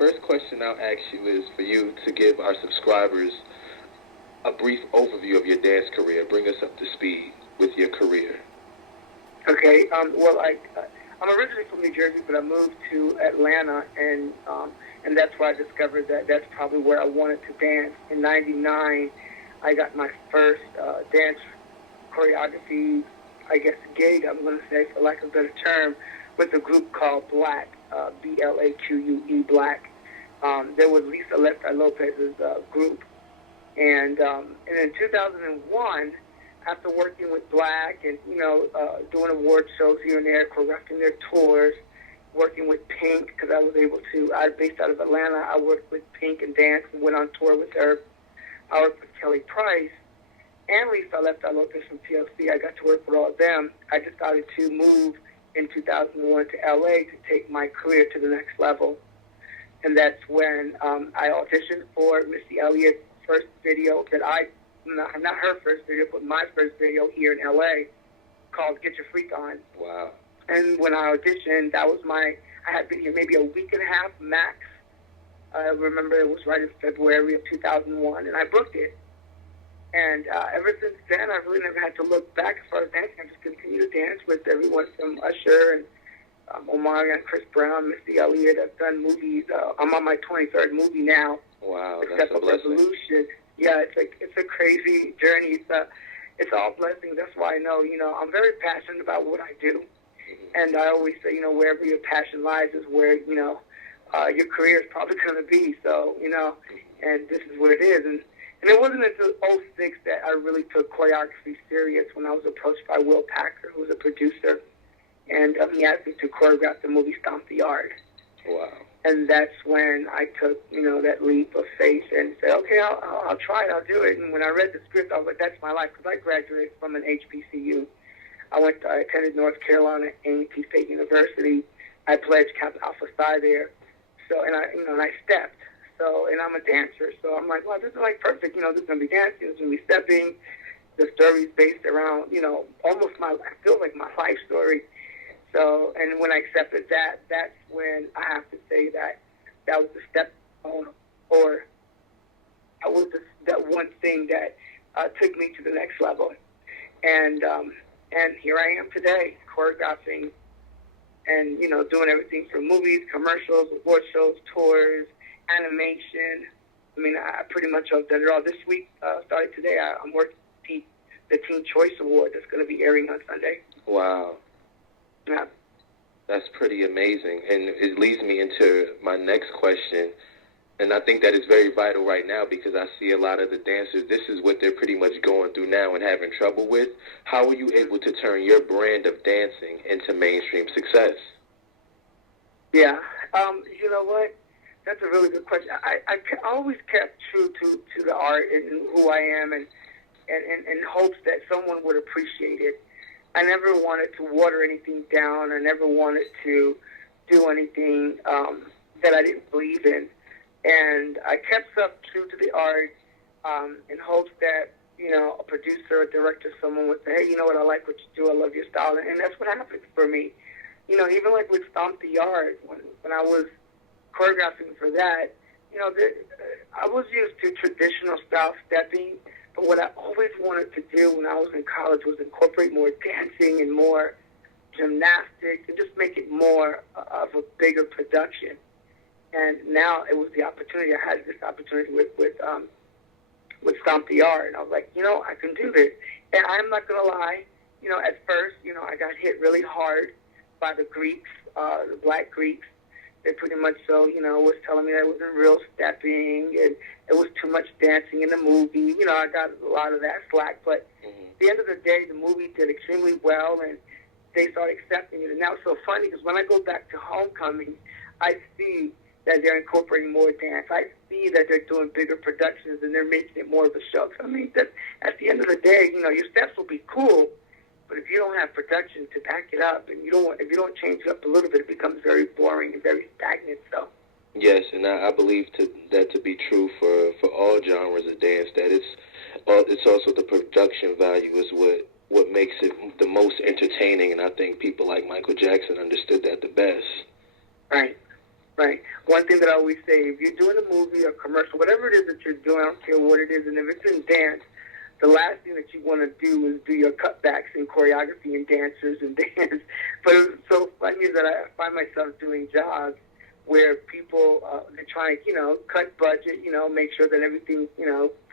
first question I'll ask you is for you to give our subscribers a brief overview of your dance career. Bring us up to speed with your career. Okay. I'm originally from New Jersey, but I moved to Atlanta, and that's where I discovered that that's probably where I wanted to dance. In '99, I got my first dance choreography, I guess, gig, I'm going to say, for lack of a better term, with a group called Black, BLAQUE, Black. There was Lisa Lefty Lopez's group. And in 2001, after working with Black and, doing award shows here and there, choreographing their tours, working with Pink, because I was able to, based out of Atlanta, I worked with Pink and danced and went on tour with her. I worked with Kelly Price and Lisa Lefty Lopez from TLC. I got to work with all of them. I decided to move in 2001 to LA to take my career to the next level. And that's when I auditioned for Missy Elliott's first video that not her first video, but my first video here in LA, called Get Your Freak On. Wow. And when I auditioned, I had been here maybe a week and a half max. I remember it was right in February of 2001, and I booked it. And ever since then, I've really never had to look back as far as dancing. I just continue to dance with everyone from Usher and Omar and Chris Brown, Missy Elliott. I've done movies. I'm on my 23rd movie now. Wow, that's a blessing. Revolution. Yeah, it's a crazy journey. It's all blessings. That's why I know, I'm very passionate about what I do. Mm-hmm. And I always say, wherever your passion lies is where, your career is probably going to be. So, and this is where it is. And it wasn't until '06 that I really took choreography serious, when I was approached by Will Packer, who was a producer. And he asked me to choreograph the movie Stomp the Yard. Wow. And that's when I took, that leap of faith and said, okay, I'll try it, I'll do it. And when I read the script, I was like, that's my life, because I graduated from an HBCU. I attended North Carolina A&T State University. I pledged Kappa Alpha Psi there. So, and I stepped. So, and I'm a dancer. So I'm like, well, this is like perfect. This is going to be dancing, this is going to be stepping. The story's based around, almost I feel like my life story. So, and when I accepted that, that's when I have to say that was the step on, or that was that one thing that took me to the next level. And here I am today, choreographing and, doing everything from movies, commercials, award shows, tours, animation. I mean, I pretty much have done it all. This week, starting today, I'm working the Teen Choice Award that's going to be airing on Sunday. Wow. Yeah. That's pretty amazing. And it leads me into my next question. And I think that is very vital right now, because I see a lot of the dancers, this is what they're pretty much going through now and having trouble with. How were you able to turn your brand of dancing into mainstream success? Yeah. You know what? That's a really good question. I always kept true to the art and who I am, and in hopes that someone would appreciate it. I never wanted to water anything down. I never wanted to do anything that I didn't believe in. And I kept stuff true to the art in hopes that, a producer, a director, someone would say, hey, you know what, I like what you do, I love your style. And that's what happened for me. Even like with Stomp the Yard, when I was choreographing for that, I was used to traditional style stepping. But what I always wanted to do when I was in college was incorporate more dancing and more gymnastics and just make it more of a bigger production. And now it was the opportunity. I had this opportunity with Stomp the Yard. And I was like, I can do this. And I'm not going to lie, at first, I got hit really hard by the Greeks, the Black Greeks. They pretty much was telling me that it wasn't real stepping and it was too much dancing in the movie. I got a lot of that slack. But at the end of the day, the movie did extremely well, and they started accepting it. And now it's so funny because when I go back to Homecoming, I see that they're incorporating more dance. I see that they're doing bigger productions and they're making it more of a show. So, I mean, that at the end of the day, your steps will be cool, but if you don't have production to back it up, and if you don't change it up a little bit, it becomes very boring and very stagnant. So. Yes, and I believe that to be true for all genres of dance. That it's also the production value is what makes it the most entertaining, and I think people like Michael Jackson understood that the best. Right. Right. One thing that I always say, if you're doing a movie or commercial, whatever it is that you're doing, I don't care what it is, and if it's in dance, the last thing that you want to do is do your cutbacks in choreography and dancers and dance. But it's so funny that I find myself doing jobs where people, they're trying to, cut budget, make sure that everything,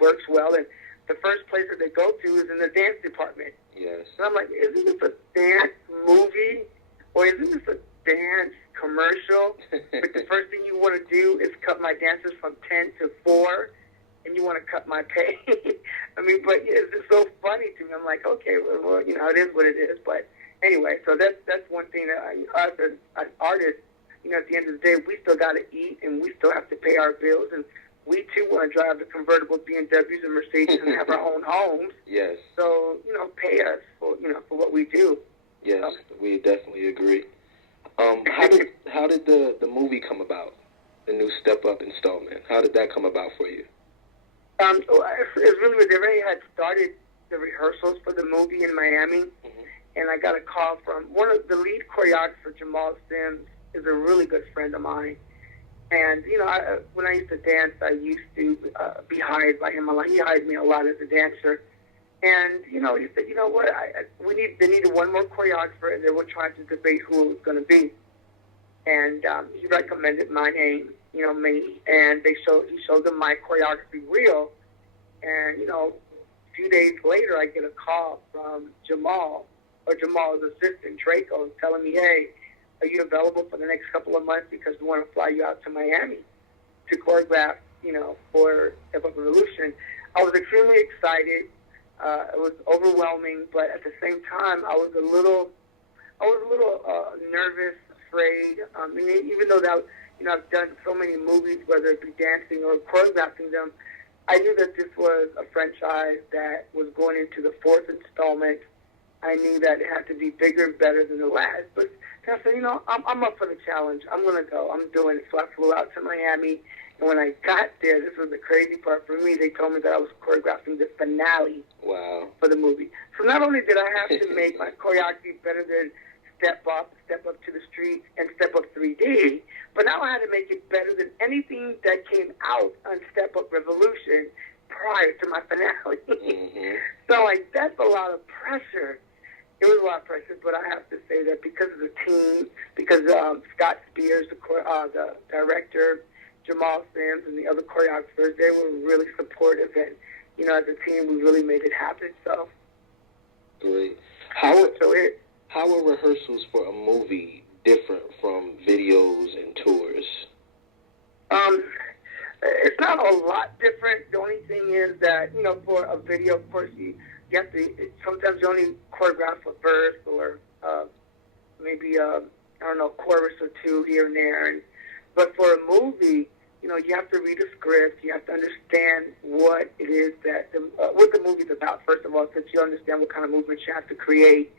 works well. And the first place that they go to is in the dance department. Yes. And I'm like, isn't this a dance movie? Or isn't this a dance commercial? But the first thing you want to do is cut my dancers from 10 to 4, and you want to cut my pay. I mean, but it's just so funny to me. I'm like, okay, well, it is what it is. But anyway, so that's one thing that us as artists, at the end of the day, we still got to eat, and we still have to pay our bills, and we too want to drive the convertible BMWs and Mercedes and have our own homes. Yes. So pay us for for what we do. Yes, we definitely agree. How did the movie come about? The new Step Up installment. How did that come about for you? It was really weird. They already had started the rehearsals for the movie in Miami, and I got a call from one of the lead choreographers, Jamal Sims, is a really good friend of mine. And, when I used to dance, I used to be hired by him a lot. He hired me a lot as a dancer. And, he said, what, they needed one more choreographer, and they were trying to debate who it was going to be. And he recommended my name, me, and he showed them my choreography reel. And, a few days later, I get a call from Jamal's assistant, Draco, telling me, hey, are you available for the next couple of months because we want to fly you out to Miami to choreograph, for Step Up Revolution. I was extremely excited. It was overwhelming, but at the same time, I was a little nervous, afraid. Even though that, I've done so many movies, whether it be dancing or choreographing them, I knew that this was a franchise that was going into the 4th installment. I knew that it had to be bigger and better than the last. But I said, I'm up for the challenge. I'm going to go. I'm doing it. So I flew out to Miami. And when I got there, this was the crazy part for me. They told me that I was choreographing the finale for the movie. So not only did I have to make my choreography better than Step Up to the Street, and Step Up 3D, but now I had to make it better than anything that came out on Step Up Revolution prior to my finale. So that's a lot of pressure. It was a lot of pressure, but I have to say that because of the team, because Scott Spears, the director, Jamal Sims, and the other choreographers, they were really supportive, and as a team, we really made it happen. So great. How are rehearsals for a movie different from videos and tours? It's not a lot different. The only thing is that for a video, of course, you have to. Sometimes you only choreograph a verse or maybe a chorus or two here and there. But for a movie, you have to read a script. You have to understand what it is that what the movie's about. First of all, so that you understand what kind of movement you have to create.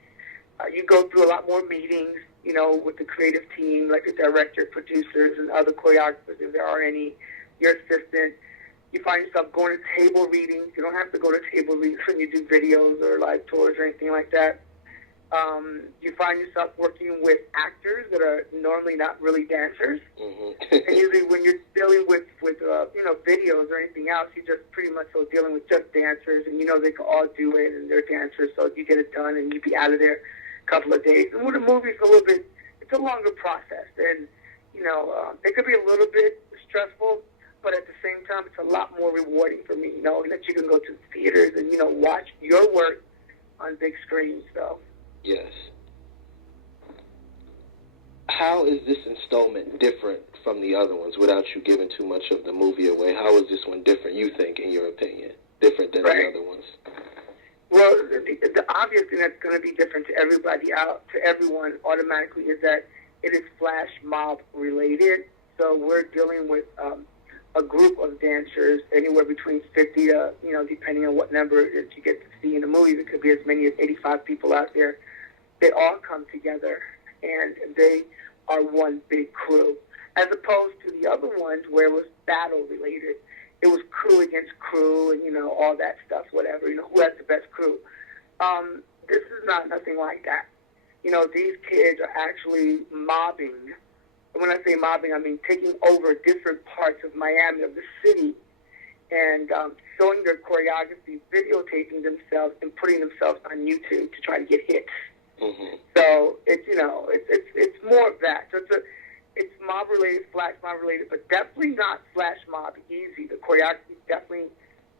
You go through a lot more meetings, with the creative team, like the director, producers, and other choreographers, if there are any. Your assistant. You find yourself going to table readings. You don't have to go to table readings when you do videos or live tours or anything like that. You find yourself working with actors that are normally not really dancers. And usually when you're dealing with videos or anything else, you're just pretty much dealing with just dancers, and they can all do it, and they're dancers, so you get it done, and you be out of there a couple of days. And with a movie, it's a longer process, and it could be a little bit stressful, but at the same time, it's a lot more rewarding for me, that you can go to theaters and, watch your work on big screens, so. Yes. How is this installment different from the other ones, without you giving too much of the movie away? How is this one different, you think, in your opinion, different than the other ones? Well, the obvious thing that's going to be different to everyone automatically is that it is flash mob related. So we're dealing with a group of dancers, anywhere between 50 to, depending on what number that you get to see in the movies, it could be as many as 85 people out there. They all come together, and they are one big crew, as opposed to the other ones where it was battle related. It was crew against crew, and all that stuff, whatever. Who has the best crew? This is nothing like that. These kids are actually mobbing when I say mobbing, I mean taking over different parts of Miami, of the city, and showing their choreography, videotaping themselves, and putting themselves on YouTube to try to get hits. Mm-hmm. So it's more of that. So it's mob related, flash mob related, but definitely not flash mob easy. The choreography definitely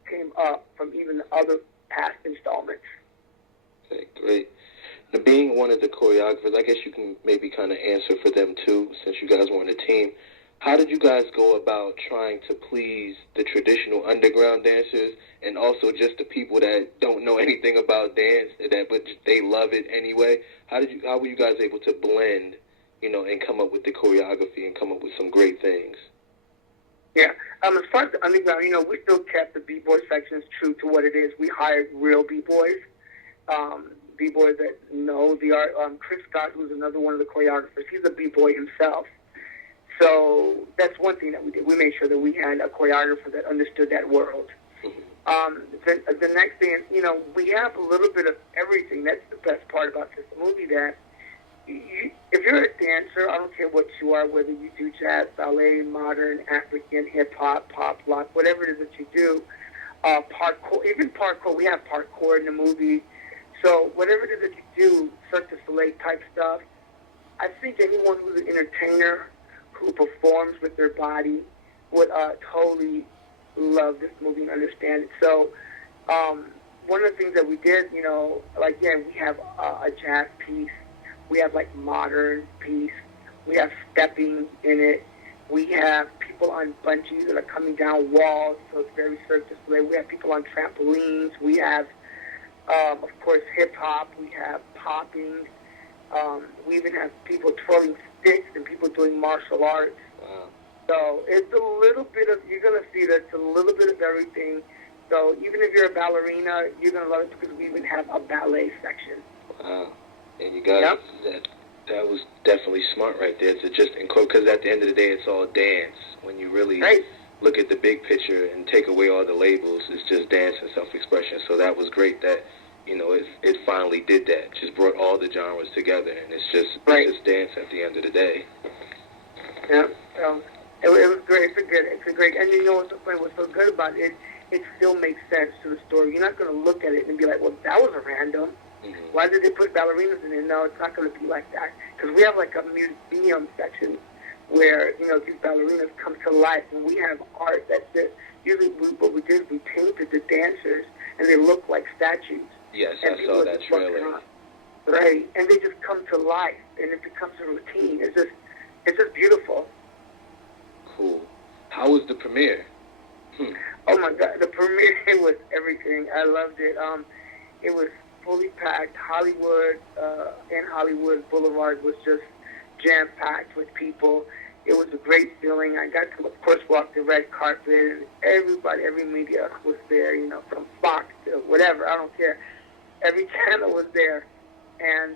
came up from even the other past installments. Okay, great. Now, being one of the choreographers, I guess you can maybe kind of answer for them too, since you guys were on a team. How did you guys go about trying to please the traditional underground dancers and also just the people that don't know anything about dance, but they love it anyway? How were you guys able to blend, and come up with the choreography and come up with some great things? Yeah. As far as the underground, we still kept the b-boy sections true to what it is. We hired real b-boys, b-boys that know the art. Chris Scott, who's another one of the choreographers, he's a b-boy himself. So that's one thing that we did. We made sure that we had a choreographer that understood that world. The next thing, we have a little bit of everything. That's the best part about this movie, that if you're a dancer, I don't care what you are, whether you do jazz, ballet, modern, African, hip-hop, pop, rock, whatever it is that you do, parkour, even parkour, we have parkour in the movie. So whatever it is that you do, Cirque du Soleil type stuff, I think anyone who's an entertainer who performs with their body would totally love this movie and understand it. So one of the things that we did, we have a jazz piece. We have, modern piece. We have stepping in it. We have people on bungees that are coming down walls, so it's very Cirque du Soleil. We have people on trampolines. We have, of course, hip-hop. We have popping. We even have people twirling sticks and people doing martial arts. Wow. So it's a little bit of, you're going to see that it's a little bit of everything. So even if you're a ballerina, you're going to love it because we even have a ballet section. Wow. And you guys, that was definitely smart right there to just include, because at the end of the day, it's all dance. When you really look at the big picture and take away all the labels, it's just dance and self-expression. So that was great that, it finally did that. Just brought all the genres together, and it's just dance at the end of the day. Yeah, so it was great. It's a great, and what's so funny, what's so good about it, it still makes sense to the story. You're not going to look at it and be like, well, that was a random. Mm-hmm. Why did they put ballerinas in it? No, it's not going to be like that. Because we have a museum section where, these ballerinas come to life, and we have art that's usually what we did is we painted the dancers, and they look like statues. Yes, I saw that trailer. Right, and they just come to life, and it becomes a routine. It's just beautiful. Cool. How was the premiere? Oh my God, the premiere was everything. I loved it. It was fully packed. Hollywood and Hollywood Boulevard was just jam-packed with people. It was a great feeling. I got to, of course, walk the red carpet, and everybody, every media was there, from Fox to whatever, I don't care. Every channel was there, and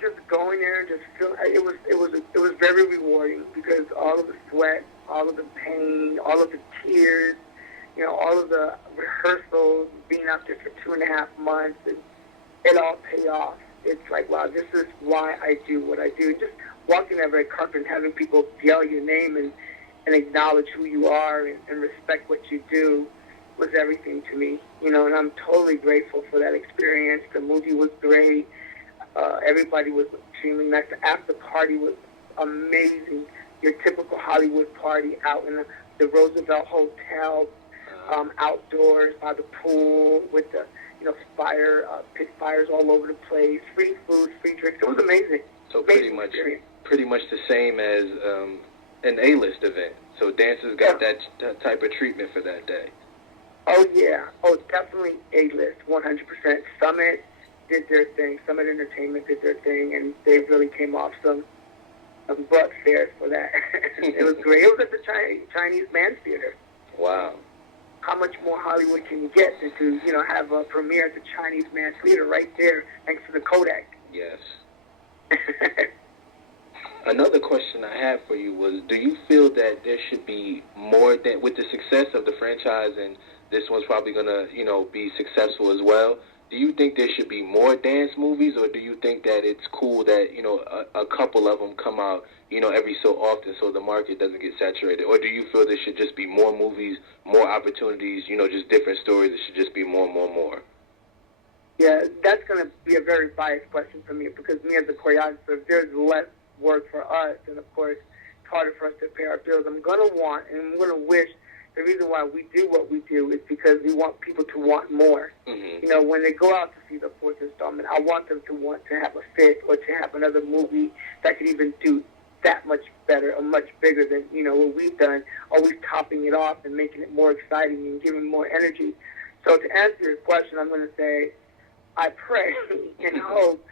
just going there and just feeling, it was very rewarding, because all of the sweat, all of the pain, all of the tears, all of the rehearsals, being out there for 2.5 months, and it all paid off. It's like, wow, this is why I do what I do. Just walking that red carpet and having people yell your name and acknowledge who you are and respect what you do was everything to me, and I'm totally grateful for that experience. The movie was great. Everybody was extremely nice. The after party was amazing. Your typical Hollywood party out in the Roosevelt Hotel, outdoors by the pool with the pit fires all over the place, free food, free drinks. It was amazing. So pretty much the same as an A-list event. So dancers got that type of treatment for that day. Oh, yeah. Oh, definitely A-list, 100%. Summit did their thing. Summit Entertainment did their thing, and they really came off some butt fares for that. It was great. It was at the Chinese Man's Theater. Wow. How much more Hollywood can you get than to, have a premiere at the Chinese Man's Theater right there next to the Kodak? Yes. Another question I had for you was, do you feel that there should be more, that with the success of the franchise, and this one's probably going to, be successful as well, Do you think there should be more dance movies, or do you think that it's cool that, a couple of them come out, every so often so the market doesn't get saturated? Or do you feel there should just be more movies, more opportunities, just different stories? It should just be more, more, more? Yeah, that's going to be a very biased question for me because me as a choreographer, if there's less work for us, and of course, it's harder for us to pay our bills. I'm going to want and I'm going to wish the reason why we do what we do is because we want people to want more. Mm-hmm. When they go out to see the fourth installment, I want them to want to have a fifth or to have another movie that could even do that much better or much bigger than, what we've done, always topping it off and making it more exciting and giving more energy. So to answer your question, I'm going to say I pray and hope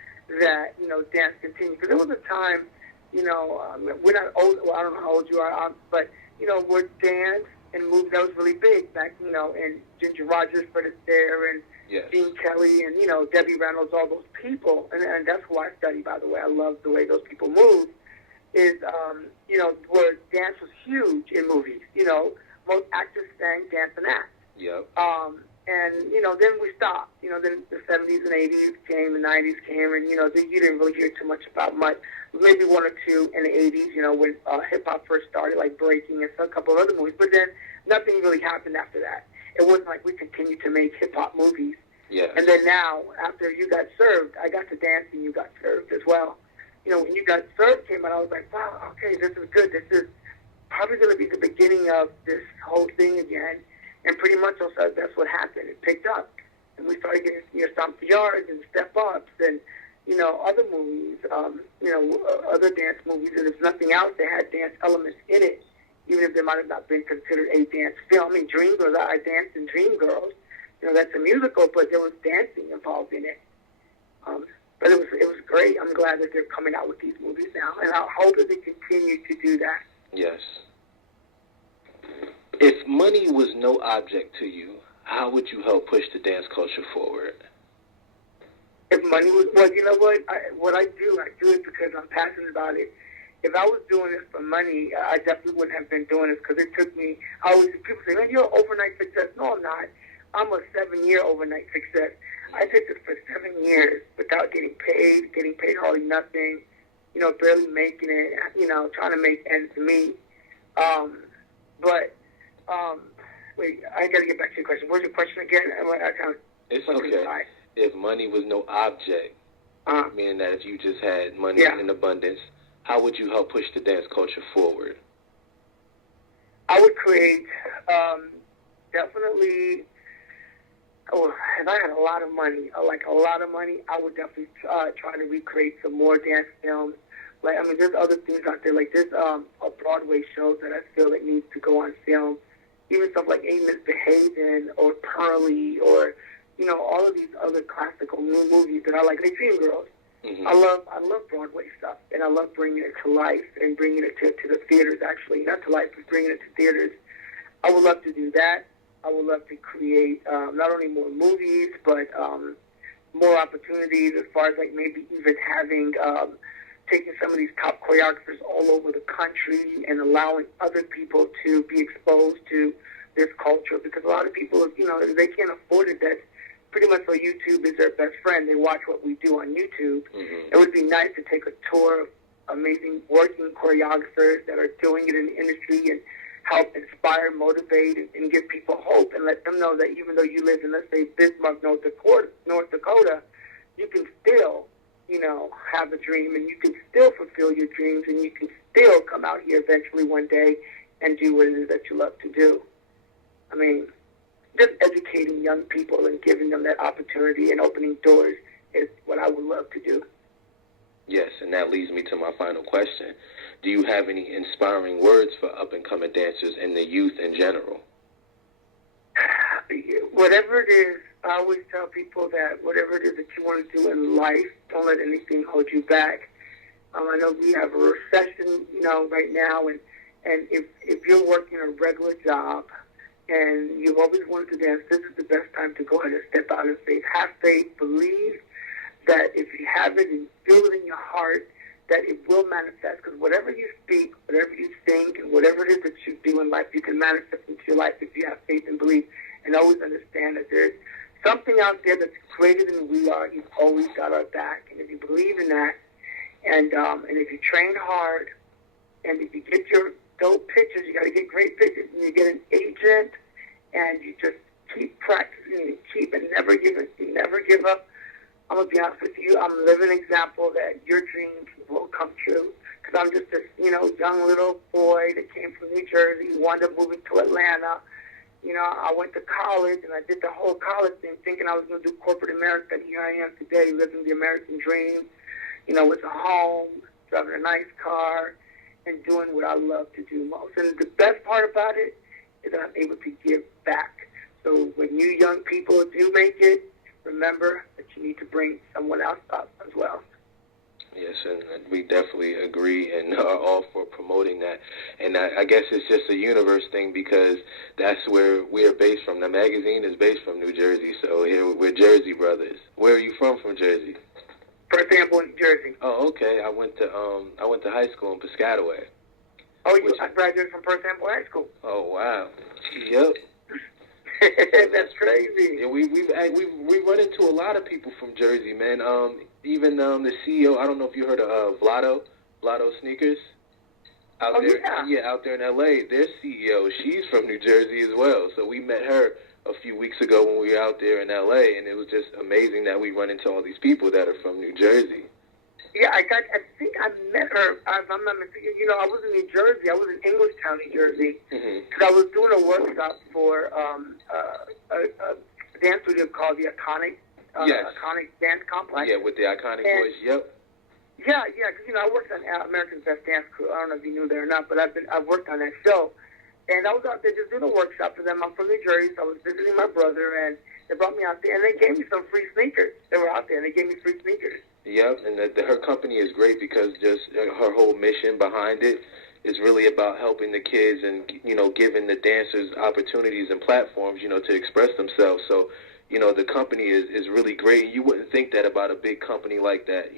that, dance continues. Because there was a time, we're not old, well, I don't know how old you are, but, where dance and movies, that was really big back, and Ginger Rogers, Fred Astaire, and yes. Gene Kelly, and, Debbie Reynolds, all those people. And that's who I study, by the way. I love the way those people move, is, where dance was huge in movies. Most actors sang, dance, and act. Yep. And, then we stopped. Then the 70s and 80s came, the 90s came, and, then you didn't really hear too much about much. Maybe one or two in the 80s, when hip-hop first started, like breaking and a couple of other movies. But then nothing really happened after that. It wasn't like we continued to make hip-hop movies. Yes. And then now, after You Got Served, I got to dance and You Got Served as well. When You Got Served came out, I was like, wow, okay, this is good. This is probably going to be the beginning of this whole thing again. And pretty much that's what happened. It picked up. And we started getting, Stomp the Yards and Step Ups and, other movies, other dance movies. And if nothing else, they had dance elements in it, even if they might have not been considered a dance film. I mean, Dreamgirls, I danced in Dreamgirls. That's a musical, but there was dancing involved in it. But it was great. I'm glad that they're coming out with these movies now. And I hope that they continue to do that. Yes. If money was no object to you, how would you help push the dance culture forward? If money was, well, you know what I do it because I'm passionate about it. If I was doing this for money, I definitely wouldn't have been doing this because it took me, people say, man, you're an overnight success. No, I'm not. I'm a 7-year overnight success. I did this for 7 years without getting paid hardly nothing, barely making it, trying to make ends meet. Wait, I got to get back to your question. What's your question again? It's okay. If money was no object, meaning that if you just had money in abundance, how would you help push the dance culture forward? I would create, definitely, if I had a lot of money, I would definitely try to recreate some more dance films. There's other things out there. Like, there's a Broadway show that I feel that needs to go on film. Even stuff like Ain't Misbehaving or Pearly or, all of these other classical new movies that I like. Like Dreamgirls. Mm-hmm. I love Broadway stuff, and I love bringing it to life and bringing it to the theaters, actually. Not to life, but bringing it to theaters. I would love to do that. I would love to create not only more movies, but more opportunities as far as, like, maybe even having taking some of these top choreographers all over the country and allowing other people to be exposed to this culture. Because a lot of people, if they can't afford it, that's pretty much why YouTube is their best friend. They watch what we do on YouTube. Mm-hmm. It would be nice to take a tour of amazing working choreographers that are doing it in the industry and help inspire, motivate, and give people hope and let them know that even though you live in, let's say, Bismarck, North Dakota, you can still have a dream, and you can still fulfill your dreams, and you can still come out here eventually one day and do what it is that you love to do. Just educating young people and giving them that opportunity and opening doors is what I would love to do. Yes, and that leads me to my final question. Do you have any inspiring words for up-and-coming dancers and the youth in general? Whatever it is, I always tell people that whatever it is that you want to do in life, don't let anything hold you back. I know we have a recession, right now, and if you're working a regular job and you've always wanted to dance, this is the best time to go ahead and step out in faith. Have faith, believe that if you have it and feel it in your heart, that it will manifest. Because whatever you speak, whatever you think, and whatever it is that you do in life, you can manifest into your life if you have faith and belief. And always understand that there's something out there that's greater than we are. You've always got our back, and if you believe in that, and if you train hard, and if you get your dope pictures, you got to get great pictures, and you get an agent, and you just keep practicing, and never give up. I'm gonna be honest with you. I'm a living example that your dreams will come true. Because I'm just this, young little boy that came from New Jersey, wanted to move to Atlanta. I went to college, and I did the whole college thing thinking I was going to do corporate America. And here I am today, living the American dream, with a home, driving a nice car, and doing what I love to do most. And the best part about it is that I'm able to give back. So when you young people do make it, remember that you need to bring someone else up as well. Yes, and we definitely agree and are all for promoting that. And I guess it's just a universe thing because that's where we are based from. The magazine is based from New Jersey, so here we're Jersey brothers. Where are you from Jersey? For example, in Jersey. Oh, okay. I went to high school in Piscataway. Oh, I graduated from First Ample High School. Oh, wow. Yep. That's crazy. Yeah, we run into a lot of people from Jersey, man. Even the CEO. I don't know if you heard of Vlado Sneakers out there. Yeah, out there in LA. Their CEO, she's from New Jersey as well. So we met her a few weeks ago when we were out there in LA, and it was just amazing that we run into all these people that are from New Jersey. Yeah, I think I met her. If I'm not mistaken, I was in New Jersey. I was in Englishtown, New Jersey, because I was doing a workshop for a dance studio called the Iconic Dance Complex. Yeah, with the Iconic Boys. Yep. Yeah, because I worked on America's Best Dance Crew. I don't know if you knew that or not, but I've worked on that show, and I was out there just doing a workshop for them. I'm from New Jersey, so I was visiting my brother, and they brought me out there, and they gave me some free sneakers. They were out there, and they gave me free sneakers. Yep, and her company is great because just her whole mission behind it is really about helping the kids and, giving the dancers opportunities and platforms, to express themselves. So, the company is really great. You wouldn't think that about a big company like that,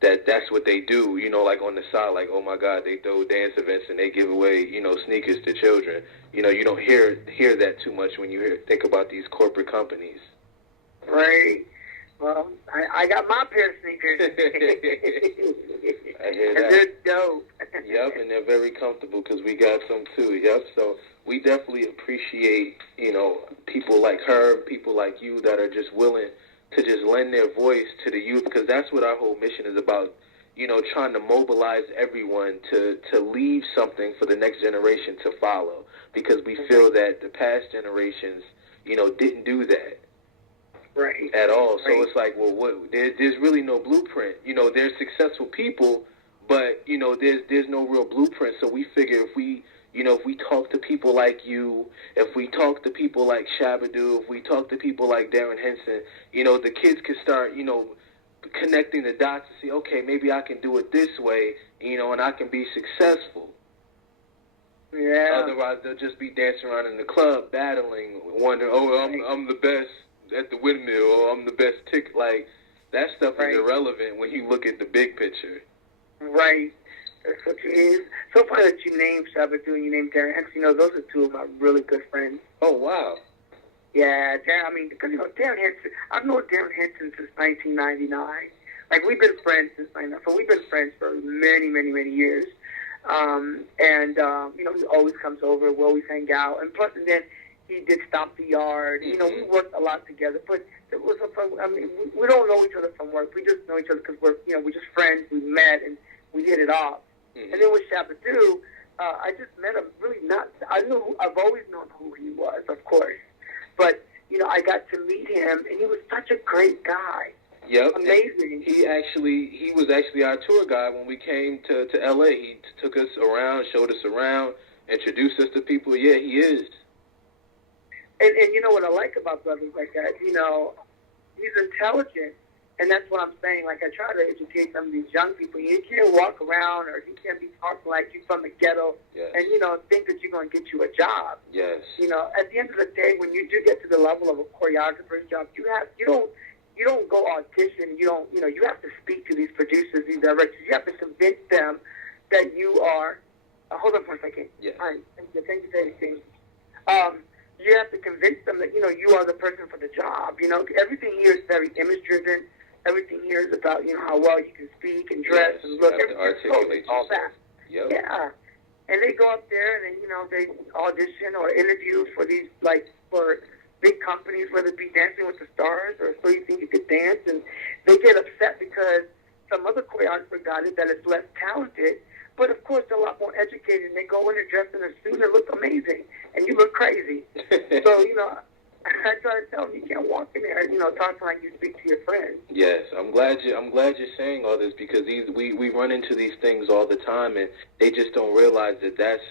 that's what they do, like on the side, like, oh my God, they throw dance events and they give away, sneakers to children. You don't hear that too much when you think about these corporate companies. Right. Well, I got my pair of sneakers. I hear that. And they're dope. Yep, and they're very comfortable because we got some too. Yep, so we definitely appreciate, people like her, people like you that are just willing to just lend their voice to the youth, because that's what our whole mission is about, trying to mobilize everyone to leave something for the next generation to follow, because we feel that the past generations, didn't do that. Right. At all. So right. It's like, well, there's really no blueprint. There's successful people, but, there's no real blueprint. So we figure if we talk to people like you, if we talk to people like Shabadoo, if we talk to people like Darren Henson, the kids can start, connecting the dots to see, okay, maybe I can do it this way, and I can be successful. Yeah. Otherwise, they'll just be dancing around in the club, battling, wondering, I'm the best at the windmill, or I'm the best tick. Like, that stuff is irrelevant when you look at the big picture. Right. That's what you mean. So funny that you named Shabadoo and you named Darren Henson. Those are two of my really good friends. Oh, wow. Yeah, because, Darren Henson, I've known Darren Henson since 1999. Like, we've been friends since 1999. So we've been friends for many, many, many years. He always comes over. We always hang out. And plus, and then he did Stomp the Yard. We worked a lot together. But it was we don't know each other from work. We just know each other because we're just friends. We met and we hit it off. Mm-hmm. And then with Shabadoo, I just met him. I've always known who he was, of course. But I got to meet him, and he was such a great guy. Yep. Amazing. He was actually our tour guide when we came to LA. He took us around, showed us around, introduced us to people. Yeah, he is. And what I like about brothers like that, he's intelligent. And that's what I'm saying. Like, I try to educate some of these young people. You can't walk around, or you can't be talking like you're from the ghetto, yes, and, think that you're going to get you a job. Yes. At the end of the day, when you do get to the level of a choreographer's job, you don't go audition. You have to speak to these producers, these directors. You have to convince them that you are. Hold on for a second. Yes. All right. Thank you for anything. you have to convince them that, you are the person for the job. Everything here is very image-driven. Everything here is about, how well you can speak and dress and look. Articulate all that. Yep. Yeah. And they go up there and then, they audition or interview for these, for big companies, whether it be Dancing with the Stars or So You Think You Could Dance. And they get upset because some other choreographer got it that is less talented. But, of course, they're a lot more educated. And they go in and dress in a suit and they look amazing. And you look crazy. So, I try to tell them you can't walk in there, talking like you speak to your friends. Yes, I'm glad you're saying all this, because we run into these things all the time, and they just don't realize that that's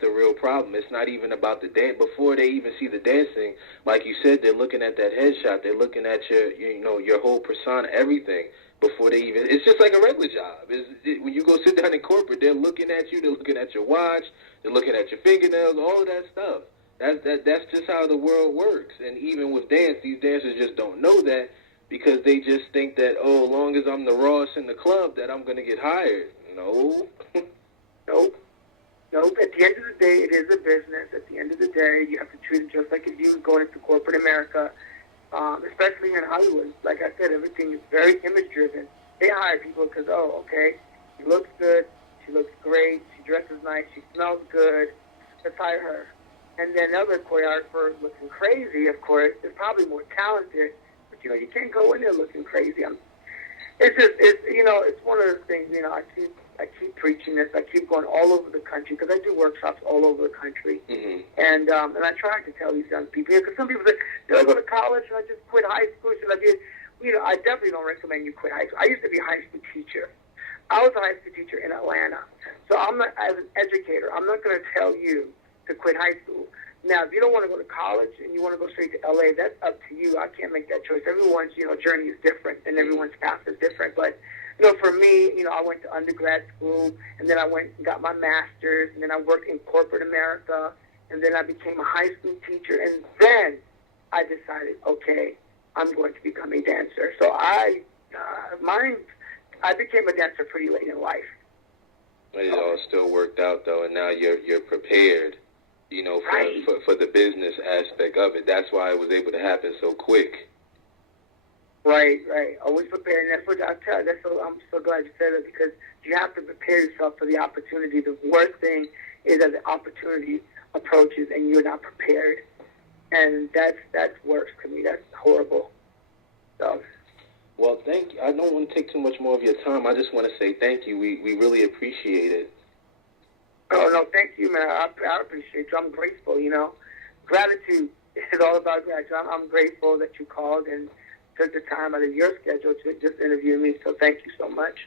the real problem. It's not even about the dance. Before they even see the dancing, like you said, they're looking at that headshot. They're looking at your whole persona, everything. Before they even, it's just like a regular job. When you go sit down in corporate, they're looking at you. They're looking at your watch. They're looking at your fingernails. All of that stuff. That's just how the world works. And even with dance, these dancers just don't know that, because they just think that, as long as I'm the rawest in the club, that I'm going to get hired. No. Nope. At the end of the day, it is a business. At the end of the day, you have to treat it just like if you were going into corporate America, especially in Hollywood. Like I said, everything is very image-driven. They hire people because, okay, she looks good, she looks great, she dresses nice, she smells good, let's hire her. And then other choreographer looking crazy, of course, is probably more talented, but, you can't go in there looking crazy. It's one of those things, I keep preaching this. I keep going all over the country, because I do workshops all over the country. Mm-hmm. And I try to tell these young people, because some people say, did I go to college? Should I just quit high school? Should I be, I definitely don't recommend you quit high school. I used to be a high school teacher. I was a high school teacher in Atlanta. So I'm not, as an educator, I'm not going to tell you to quit high school. Now, if you don't want to go to college and you want to go straight to LA, that's up to you. I can't make that choice. Everyone's, journey is different, and everyone's path is different. But, for me, I went to undergrad school, and then I went and got my master's, and then I worked in corporate America, and then I became a high school teacher, and then I decided, okay, I'm going to become a dancer. So I became a dancer pretty late in life. It all still worked out, though, and now you're prepared, for the business aspect of it. That's why it was able to happen so quick. Right. Always prepared. And that's what I tell you. I'm so glad you said that, because you have to prepare yourself for the opportunity. The worst thing is that the opportunity approaches and you're not prepared. And that's worse to me. That's horrible. So. Well, thank you. I don't want to take too much more of your time. I just want to say thank you. We really appreciate it. Oh, no, thank you, man. I appreciate you. I'm grateful, Gratitude is all about gratitude. I'm grateful that you called and took the time out of your schedule to just interview me, so thank you so much.